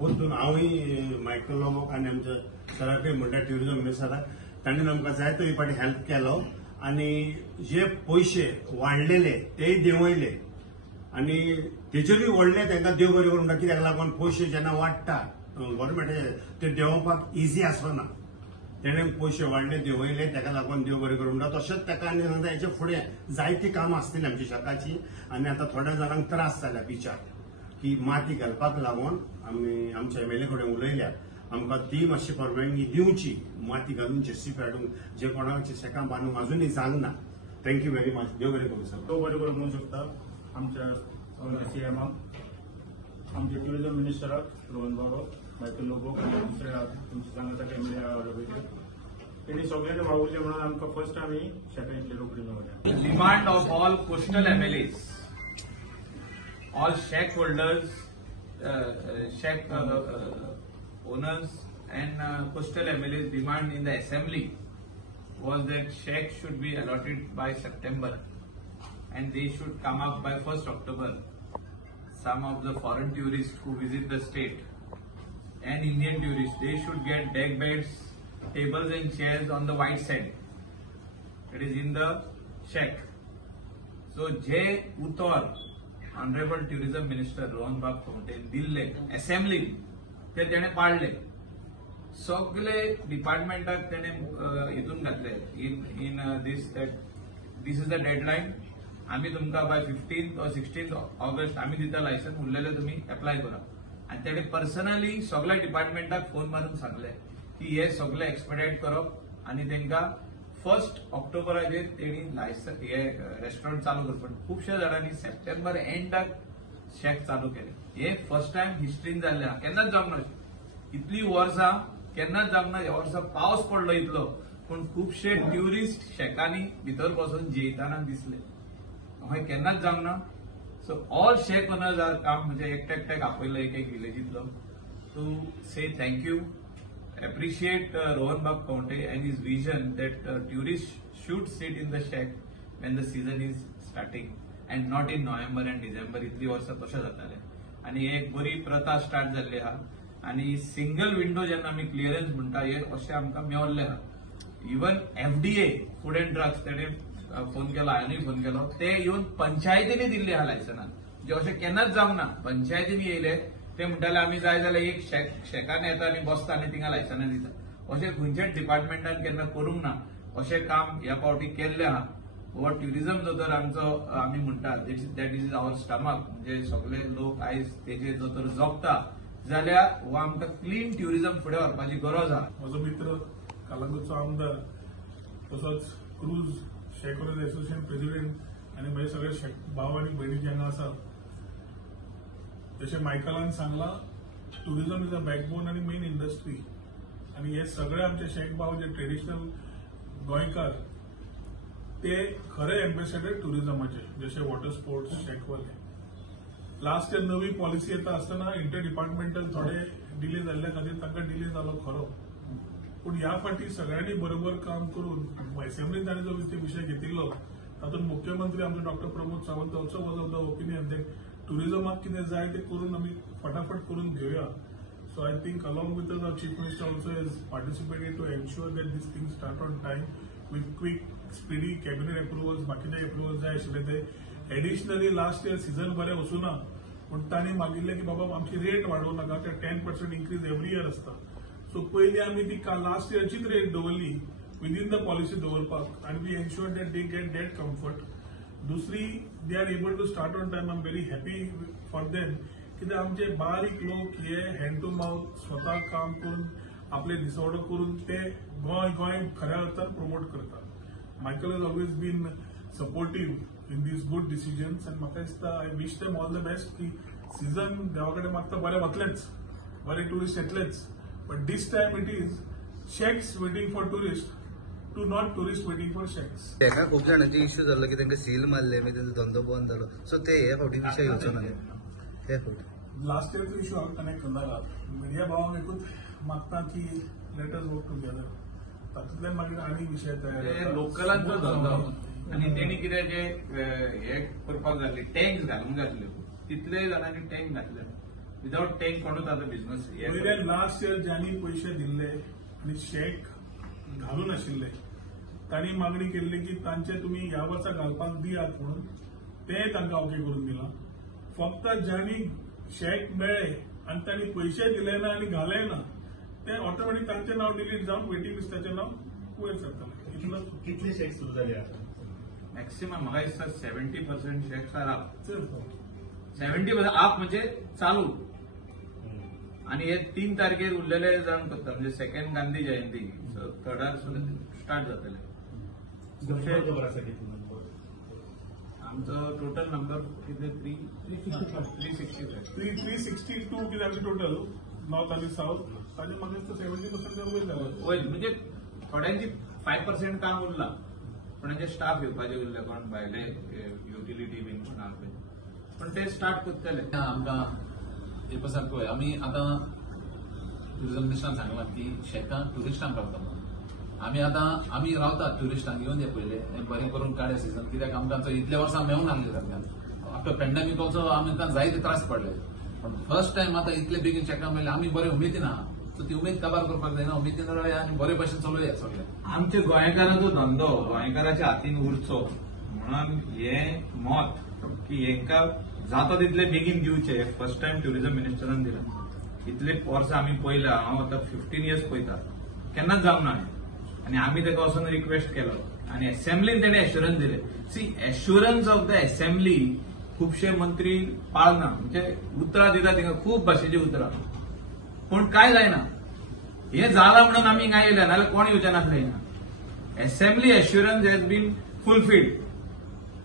परतून हांवूय मायकल लोबोक आनी आमचे सराफी म्हणटा ट्युरिझम मिनिस्टराक तांणी आमकां जाय तरी फाटी हेल्प केलो आनी जे पयशे वाडलेले तेय देंवयले आनी तेचेरूय व्हडले तांकां देव बरें करूं म्हणटा कित्याक लागून पयशे जेन्ना वाडटा गव्हर्मेंटाचे ते देंवोवपाक इजी आसना तेणे पयशे वाडले देंवयले ताका लागून देव बरें करूं म्हणटा तशेंच ताका आनी सांगता हेचे फुडें जायतीं कामां आसतलीं आमच्या शेताची आनी आतां थोड्या जाणांक त्रास जाल्या बिचार की माती घालपाक लागून आमी आमच्या एमएलए कडेन उलयल्या आमकां ती मातशी परवानगी दिवची माती घालून जेसीबी हाडूंक जे कोणाचे शेकां बांदूंक अजूनय जावंक ना थँक्यू व्हेरी मच देव बरें करूं सर देव बरें करूं म्हणूंक शकता आमच्या सीएमाक आमचे ट्युरिझम मिनिस्टराक रोहन बाबा मायकल लोबोक आनी दुसरे तुमचे सांगता एमएलए वयले तेणी सगळ्यांनी वावुरले म्हणून आमकां फर्स्ट आमी शेतां इतली रोखडी मेळ्ळ्या. Demand of all coastal MLAs, all shack holders, shack owners and coastal MLAs demand in the assembly was that shack should be allotted by September and they should come up by 1st October. Some of the foreign tourists who visit the state and Indian tourists, they should get deck beds, tables and chairs on the white side. It is in the shack. So जे उतर Honorable Tourism Minister Rohan Bab Khomte दिल्ले assembly ते तेणे पाळले सगळे डिपार्टमेंटाक तेणे हितून घातले in this is the deadline आम्ही तुमकां bye 15th or 16th August आम्ही दिता लायसन उरलेले तुम्ही अप्लाय करा आणि तेणे पर्सनली सगळ्या डिपार्टमेंटाक फोन मारून सांगले की हे सगळे एक्सपेडाइट करप आणि तांकां 1st ऑक्टोबराचेर तेणी लायसन हे रेस्टॉरंट चालू करप खुबशा जाणांनी सप्टेंबर एंडाक शेक चालू केले हे फर्स्ट टाइम हिस्ट्रीन जाल्ले आहा केन्नाच जावंक ना इतली वर्सां केन्नाच जावंक ना ह्या वर्सा पावस पडलो इतलो पूण खुबशे ट्युरिस्ट शेकांनी भितर बसून जेयताना दिसले अशें केन्नाच जावंक ना so all shack owners are काम म्हणजे एकट्याक आपयलो एक विलेजींतलो to say thank you appreciate Rohan Bab Khomte and his vision that tourists should sit in the shack when the season is starting and not in November and December. इतली वर्सां तशें जातालें आनी एक बरी प्रथा स्टार्ट जाल्ली आहा आनी सिंगल विंडो जेन्ना आमी क्लियरन्स म्हणटा हे अशें आमकां मेवल्लें आहा even FDA food end drugs तेणे फोन केलो हांवेंय फोन केलो ते येवन पंचायतींनी दिल्ली आहा लायसनां जे अशें केन्नाच जावंक ना पंचायतींनी येयले ते म्हणटाले आमी जाय जाल्यार एक शेकान येता आनी बसता आनी थिंगा लायसनां दिता अशें खंयच्याच डिपार्टमेंटान केन्ना करूंक ना अशें काम ह्या फावटी केल्लें आहा हो ट्युरिझम जो तर आमचो आमी म्हणटा दॅट इज आवर स्टमक म्हणजे सगळे लोक आयज तेजेर जो तर जगता जाल्यार हो आमकां क्लीन ट्युरिझम फुडें व्हरपाची गरज आहा. म्हजो मित्र कालांगूटचो आमदार तसोच क्रूज शेक ओनर्स एसोसिएशन प्रेसिडेंट आनी म्हजे सगळे शेक भाव आनी भयणी जेन्ना आसात जशें मायकलान सांगला टुरिझम इज अ बॅकबोन आनी मेन इंडस्ट्री आनी हे सगळे आमचे शेक भाव जे ट्रेडिशनल गोंयकार ते खरे एम्बेसेडर टुरिझमाचे जशे वॉटर स्पोर्ट्स शेकवाले लास्ट इयर नवी पॉलिसी येता आसतना इंटर डिपार्टमेंटल थोडे डिले जाल्ल्या खातीर तांकां डिले जालो खरो पूण ह्या फाटी सगळ्यांनी बरोबर काम करून असेंब्लीन ताणें जो विशय घेतिल्लो तातूंत मुख्यमंत्री आमचे doctor Pramod Sawant also was of the opinion that टुरिझमाक कितें जाय ते करून आमी फटाफट करून घेवया so I think along with our chief minister also has participated to ensure that these things start on time with quick speedy cabinet approvals बाकीचे एप्रुवल्स जाय आशिल्ले ते एडिशनली लास्ट इयर सीझन बरें वचूना पूण तांणी मागिल्लें की बाबा आमची रेट वाडोव नाका ते 10% इन्क्रीज एवरी इयर आसता सो पयली आमी ती लास्ट इयरचीच रेट दवरली विदीन द पॉलिसी दवरपाक आनी we ensure that they get that comfort दुसरी they are able to start on time I am very happy for them कित्याक आमचे बारीक लोक हे हँड टू माउथ स्वता काम करून आपले दिसवडो करून ते गोंय खऱ्या अर्थान प्रमोट करतात Michael has always been supportive in these good decisions आनी म्हाका दिसता I wish them all the best की सीझन देवा कडेन मागता बरें वतलेच बरे टुरिस्ट येतलेच but this time it is shacks waiting for tourist to not tourist waiting for shacks ताका खूब जाणांचे इश्यू जाल्लो की तांकां सील मारले मागीर तेंचो धंदो बंद जालो सो ते हे फावटी विशय येवचो ना हे फावटी लास्ट इयरचो इश्यू हांव कनेक्ट करनाका मिडिया भावांक एकूच मागता की लेट अस वर्क टुगेदर तातूंतल्यान मागीर आनी विशय तयार लोकलांचो धंदो आनी तेणी कितें जे हे करपाक जाल्ले टँक्स घालूंक जाय आसल्यो तितले जाणांनी टँक घातले विदाउट टेक कोणूच आता बिझनेस वयल्यान लास्ट इयर ज्यांनी पैसे दिले आणि शेक घालून आशिल्ले तांणी मागणी केल्ली की तांचे तुम्ही ह्या वर्सा घालपाक दियात म्हणून ते तांकां ओके करून दिला. फक्त ज्यांनी शेक मेळ्ळे आणि तांणी पैसे दिले ना आणि घाले ना ते ऑटोमॅटिक तांचे नाव डिलीट जावन वेटिंग लिस्टाचें नाव वयर सरतलें. इतलोच कितले शेक सुरू झाले आता मॅक्सिमम म्हाका दिसता 70% शेक्स आर अप. चल. 70% अप म्हणजे चालू. आणि हे 3 तारखेर उरलेले जाण करता म्हणजे 2nd गांधी जयंती थर्डार स्टार्ट जातले. खबर आसा कितलो आमचो टोटल नंबर कितले 365 362 कितें आमचे टोटल नॉर्थ आनी साऊथ ताजे म्हाका दिसता 70% वयर जालें. होईल म्हणजे थोड्यांची 5% काम उरला पण म्हणजे स्टाफ येवपाचे उरले कोण भायले युटिलिटी बीन कोण आहा पळय पण ते स्टार्ट करतले. आमकां एक सांगतोय आमी आतां ट्युरिझम मिनिस्टरान सांगलां की शेकां ट्युरिस्टांक रावता. आमी रावतात ट्युरिस्टांक येवन पयले बरें करून काडे सिजन कित्याक आमकां इतल्या वर्सां मेळून आसले तांकां आफ्टर पॅन्डेमीक ऑल्सो आमकां जायते त्रास पडले पण फर्स्ट टायम आतां इतले बेगीन शेकां मेळ्ळे आमी बरे उमेदीन आहा. सो ती उमेद काबार करपाक जायना उमेदीन रावया आनी बरे भशेन चलोवया सगळे. आमच्या गोंयकाराचो धंदो गोंयकाराच्या हातीन उरचो म्हणून हे मत की हेंकां जाता तितले बेगीन दिवचे फर्स्ट टायम ट्युरिझम मिनिस्टरान दिला. इतले वर्सां आमी पयल्या हांव आतां 15 इयर्स पळयता केन्नाच जावंक ना आणि आम्ही ताका वचून रिक्वेस्ट केलो आणि असेंब्लीन तेणे एश्युरन्स दिले. सी एश्युरन्स ऑफ द असेंब्ली खुबशे मंत्री पाळना म्हणजे उतरां दिता तिका खूब भाशेची उतरां पूण काय जायना. हे जाला म्हणून आमी हिंगा येयल्या नाल्यार कोण येवचे नासले हिंगा. Assembly assurance has been fulfilled.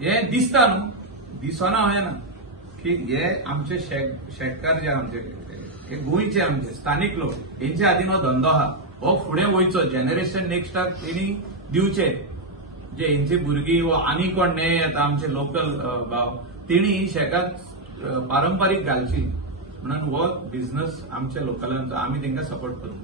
हे दिसता न्हू दिसना ना की हे आमचे शेतकार जे आमचे हे गोंयचे आमचे स्थानिक लोक हेंच्या हातीन हो धंदो आहा हो फुडें वयचो जनरेशन नेक्स्टाक तेणी दिवचे जे हेंची भुरगीं वा आनी कोण ने येता आमचे लोकल भाव तेणी शेकाक पारंपारीक घालची म्हणून हो बिझनेस आमच्या लोकलांचो आमी तांकां सपोर्ट करता.